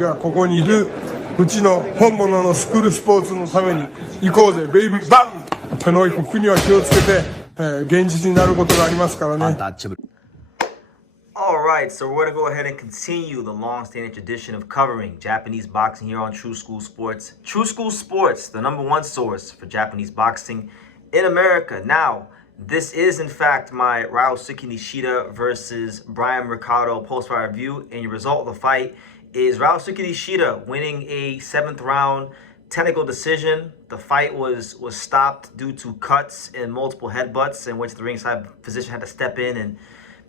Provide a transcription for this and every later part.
がここにいるうちの本物のスクールスポーツのために行こうぜベイビーバン手の服には気をつけて、現実になることがありますからね。Alright, so we're going to go ahead and continue the long-standing tradition of covering Japanese boxing here on True School Sports. True School Sports, the #1 source for Japanese boxing in America. Now, this is in fact my Ryosuke Nishida versus Bryan Mercado post-fight review, and your result of the fight is Ryosuke Nishida winning a 7th round technical decision. The fight was stopped due to cuts and multiple headbutts, in which the ringside physician had to step in and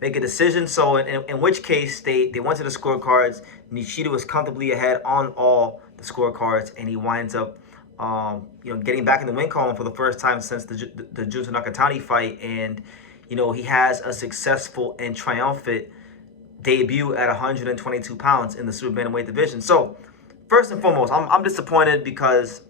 make a decision. So in which case they went to the scorecards. Nishida was comfortably ahead on all the scorecards, and he winds up getting back in the win column for the first time since the Junto Nakatani fight. And he has a successful and triumphant debut at 122 pounds in the super bantamweight division. So first and foremost, I'm disappointed because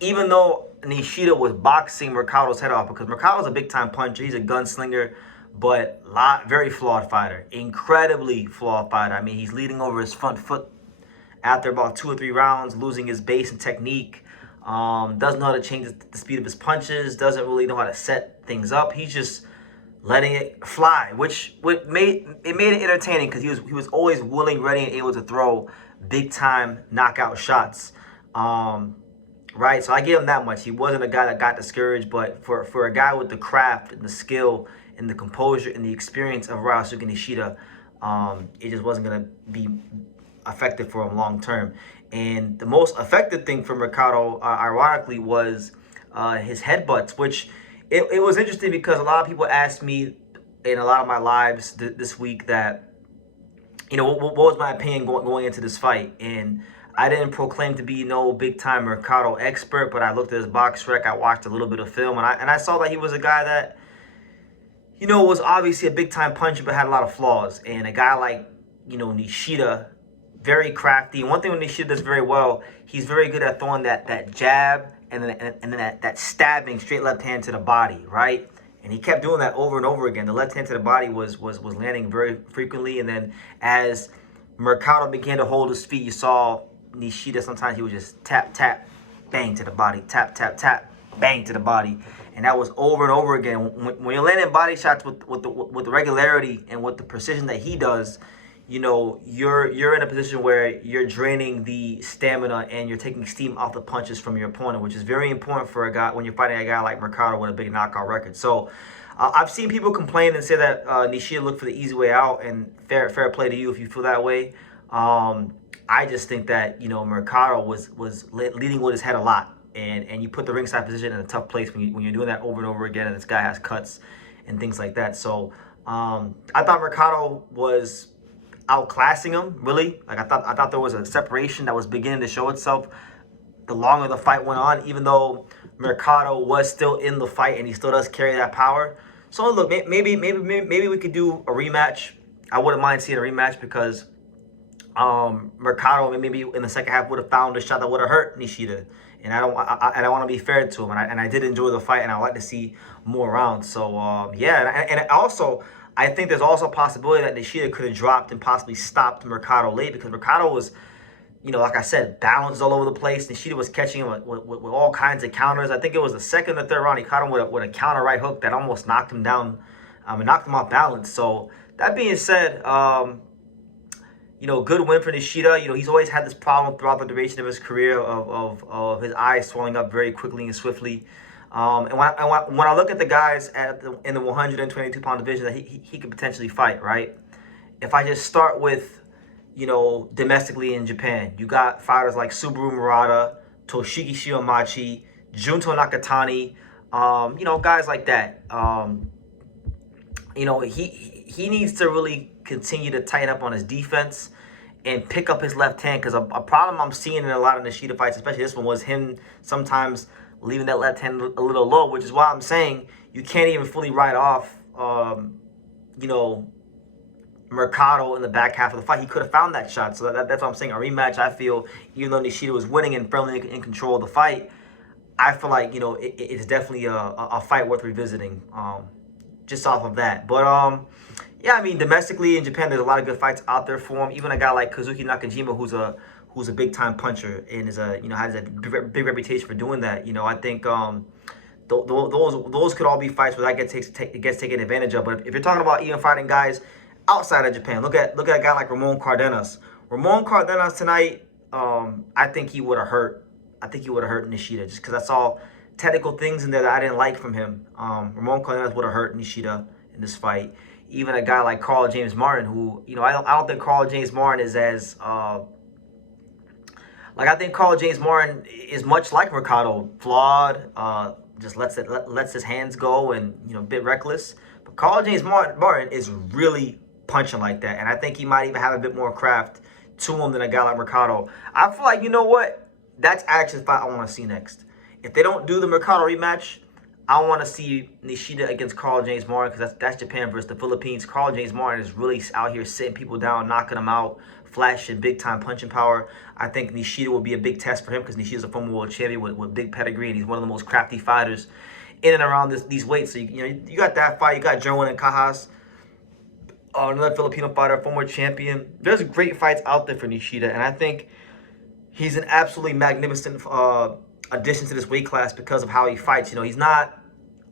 even though Nishida was boxing Mercado's head off, because Mercado's a big time puncher, he's a gunslinger, but very flawed fighter, incredibly flawed fighter. I mean, he's leading over his front foot after about 2 or 3 rounds, losing his base and technique. Doesn't know how to change the speed of his punches, doesn't really know how to set things up. He's just letting it fly, which made it entertaining because he was always willing, ready, and able to throw big time knockout shots. Right, so I give him that much. He wasn't a guy that got discouraged, but for a guy with the craft and the skill and the composure and the experience of Ryosuke Nishida, it just wasn't going to be effective for him long term. And the most effective thing for Mercado, ironically, was his headbutts, which it was interesting because a lot of people asked me in a lot of my lives this week that, what was my opinion going into this fight. And I didn't proclaim to be no big-time Mercado expert, but I looked at his box rec, I watched a little bit of film, and I saw that he was a guy that, was obviously a big-time puncher, but had a lot of flaws. And a guy like, Nishida, very crafty. And one thing when Nishida does very well, he's very good at throwing that jab and then that stabbing straight left hand to the body, right? And he kept doing that over and over again. The left hand to the body was landing very frequently. And then as Mercado began to hold his feet, you saw Nishida, sometimes he would just tap, tap, bang to the body, tap, tap, tap, bang to the body. And that was over and over again. When you're landing body shots with the regularity and with the precision that he does, you're in a position where you're draining the stamina and you're taking steam off the punches from your opponent, which is very important for a guy when you're fighting a guy like Mercado with a big knockout record. So I've seen people complain and say that Nishida looked for the easy way out, and fair play to you if you feel that way. I just think that Mercado was leading with his head a lot. And you put the ringside position in a tough place when you're doing that over and over again, and this guy has cuts and things like that. So I thought Mercado was outclassing him, really. Like I thought there was a separation that was beginning to show itself the longer the fight went on, even though Mercado was still in the fight and he still does carry that power. So look, maybe we could do a rematch. I wouldn't mind seeing a rematch because Mercado maybe in the second half would have found a shot that would have hurt Nishida. And I want to be fair to him, and I did enjoy the fight, and I like to see more rounds. So yeah, and also I think there's also a possibility that Nishida could have dropped and possibly stopped Mercado late, because Mercado was, like I said, balanced all over the place. Nishida was catching him with all kinds of counters. I think it was the second or third round he caught him with a counter right hook that almost knocked him down, and knocked him off balance. So that being said, good win for Nishida. He's always had this problem throughout the duration of his career of his eyes swelling up very quickly and swiftly. And when I look at the guys in the 122-pound division that he could potentially fight, right? If I just start with, domestically in Japan, you got fighters like Subaru Murata, Toshiki Shiomachi, Junto Nakatani, guys like that. He needs to really continue to tighten up on his defense and pick up his left hand, because a problem I'm seeing in a lot of Nishida fights, especially this one, was him sometimes leaving that left hand a little low, which is why I'm saying you can't even fully write off, Mercado in the back half of the fight. He could have found that shot. So that's what I'm saying. A rematch, I feel, even though Nishida was winning and firmly in control of the fight, I feel like, it's definitely a fight worth revisiting, just off of that. But, yeah, I mean, domestically in Japan, there's a lot of good fights out there for him. Even a guy like Kazuki Nakajima, who's a big time puncher and is has a big reputation for doing that. I think those could all be fights where that gets taken advantage of. But if you're talking about even fighting guys outside of Japan, look at a guy like Ramon Cardenas. Ramon Cardenas tonight, I think he would have hurt. I think he would have hurt Nishida just because I saw technical things in there that I didn't like from him. Ramon Cardenas would have hurt Nishida in this fight. Even a guy like Carl James Martin, who I don't think Carl James Martin is as I think Carl James Martin is much like Mercado, flawed. Just lets his hands go and a bit reckless. But Carl James Martin is really punching like that, and I think he might even have a bit more craft to him than a guy like Mercado. I feel like what? That's actually the fight I want to see next. If they don't do the Mercado rematch, I want to see Nishida against Carl James Martin because that's Japan versus the Philippines. Carl James Martin is really out here sitting people down, knocking them out, flashing big time punching power. I think Nishida will be a big test for him because Nishida's a former world champion with big pedigree, and he's one of the most crafty fighters in and around these weights. So you got that fight. You got Jerwin and Cajas, another Filipino fighter, former champion. There's great fights out there for Nishida, and I think he's an absolutely magnificent addition to this weight class because of how he fights. He's not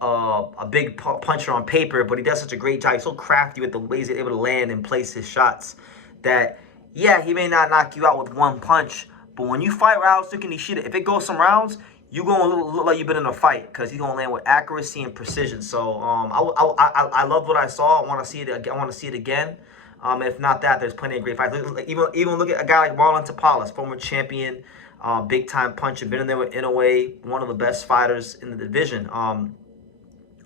a big puncher on paper, but he does such a great job. He's so crafty with the ways he's able to land and place his shots that, yeah, he may not knock you out with one punch, but when you fight Ryosuke Nishida, if it goes some rounds, you're going to look like you've been in a fight because he's going to land with accuracy and precision. So I love what I saw. I want to see it. I want to see it again. If not that, there's plenty of great fights. Even look at a guy like Marlon Tapales, former champion, big time puncher, been in there with Inoue, one of the best fighters in the division.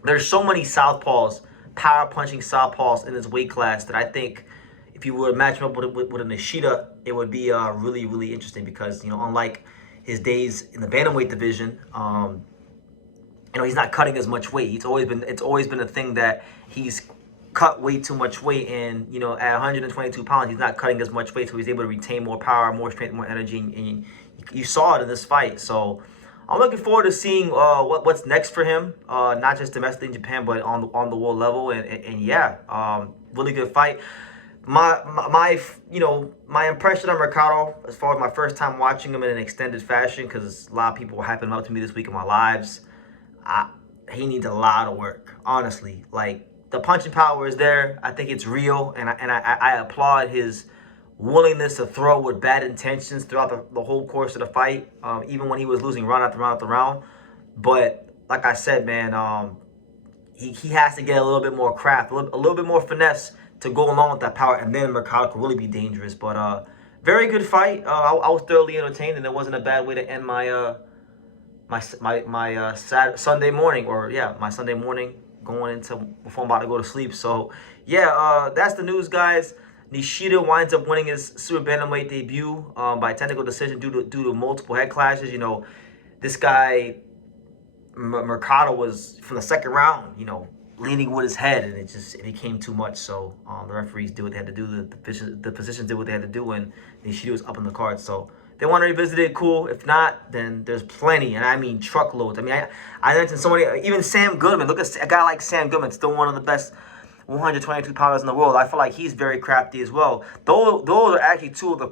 There's so many southpaws, power punching southpaws in this weight class that I think if you were to match him up with a Nishida, it would be really, really interesting because unlike his days in the bantamweight division, he's not cutting as much weight. It's always been a thing that he's cut way too much weight, and at 122 pounds, he's not cutting as much weight, so he's able to retain more power, more strength, more energy, and you saw it in this fight. So I'm looking forward to seeing what's next for him, not just domestically in Japan, but on the world level. And yeah, really good fight. My impression of Mercado, as far as my first time watching him in an extended fashion, because a lot of people were hyping him up to me this week in my lives. He needs a lot of work, honestly. Like, the punching power is there. I think it's real, and I applaud his willingness to throw with bad intentions throughout the whole course of the fight, even when he was losing round after round after round. But like I said, man, he has to get a little bit more craft, a little bit more finesse to go along with that power, and then Mercado could really be dangerous. But very good fight. I was thoroughly entertained, and it wasn't a bad way to end my Sunday morning, my Sunday morning going into before I'm about to go to sleep. So yeah, that's the news, guys. Nishida winds up winning his super bantamweight debut by technical decision due to multiple head clashes. This guy Mercado was from the second round, leading with his head, and it became too much. So the referees did what they had to do, the physicians did what they had to do, and Nishida was up in the card. So they want to revisit it, cool. If not, then there's plenty, and I mean truckloads. I mean, I mentioned so many. Even Sam Goodman. Look at a guy like Sam Goodman, still one of the best 122 pounders in the world. I feel like he's very crafty as well. Those are actually two of the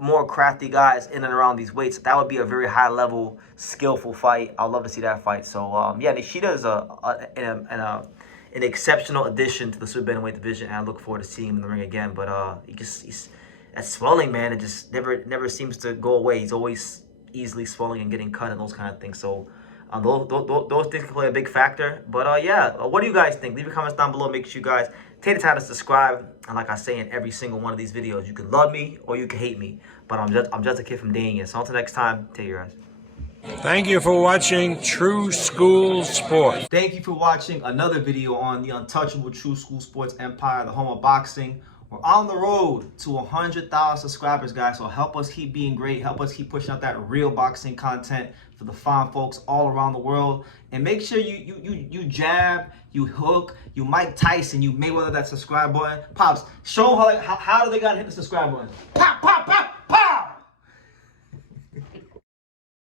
more crafty guys in and around these weights. That would be a very high level, skillful fight. I'd love to see that fight. So yeah, Nishida is an exceptional addition to the super bantamweight division, and I look forward to seeing him in the ring again. But he's that swelling, man, it just never seems to go away. He's always easily swelling and getting cut and those kind of things. So those things can play a big factor. But yeah, what do you guys think? Leave your comments down below. Make sure you guys take the time to subscribe. And like I say in every single one of these videos, you can love me or you can hate me, but I'm just a kid from Daniel. So until next time, take care, guys. Thank you for watching True School Sports. Thank you for watching another video on the untouchable True School Sports empire, the home of boxing. We're on the road to 100,000 subscribers, guys. So help us keep being great. Help us keep pushing out that real boxing content for the fine folks all around the world. And make sure you jab, you hook, you Mike Tyson, you Mayweather that subscribe button. Pops, show them how do they gotta hit the subscribe button. Pop, pop, pop.